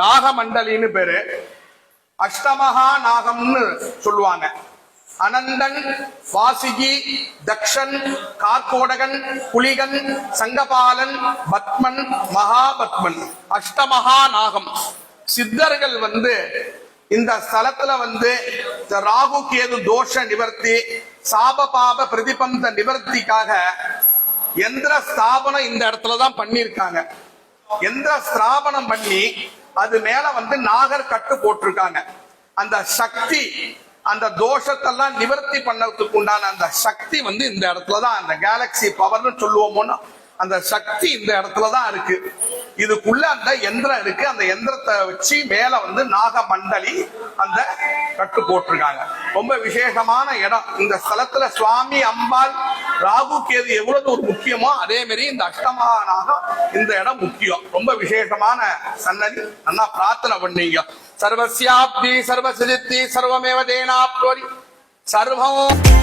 நாகமண்டலின்னு பேரு. அஷ்டமகா நாகம்னு சொல்லுவாங்க. அனந்தன், வாசிகி, தக்ஷன், கார்கோடகன், புலிகன், சங்கபாலன், பத்மன், மகாபத்மன், அஷ்டமகா நாகம். சித்தர்கள் இந்த ஸ்தலத்துல ராகு கேது தோஷ நிவர்த்தி, சாப பாப பிரதிபந்த நிவர்த்திக்காக எந்திர ஸ்தாபனம் இந்த இடத்துலதான் பண்ணிருக்காங்க. எந்திர ஸ்தாபனம் பண்ணி அது மேல நாகர் கட்டு போட்டிருக்காங்க. அந்த சக்தி, அந்த தோஷத்தெல்லாம் நிவர்த்தி பண்ணதுக்கு உண்டான அந்த சக்தி இந்த இடத்துலதான், அந்த கேலக்சி பவர்னு சொல்லுவோமோன்னா அந்த சக்தி இந்த இடத்துலதான் இருக்கு. இதுக்குள்ள அந்த எந்திரம் இருக்கு. அந்த எந்திரத்தை வச்சு மேல நாகமண்டலி அந்த கட்டு போட்டிருக்காங்க. ரொம்ப விசேஷமான இடம். இந்த ஸ்தலத்துல சுவாமி, அம்பாள், ராகு கேது எவ்வளவு ஒரு முக்கியமோ அதே மாதிரி இந்த அஷ்டமகா நாகம் இந்த இடம் முக்கியம். ரொம்ப விசேஷமான சன்னதி. நல்லா பிரார்த்தனை பண்ணீங்க. சர்வஸ்யாப்தி சர்வசித்தி சர்வமேவ தேனாப்னோரி சர்வம்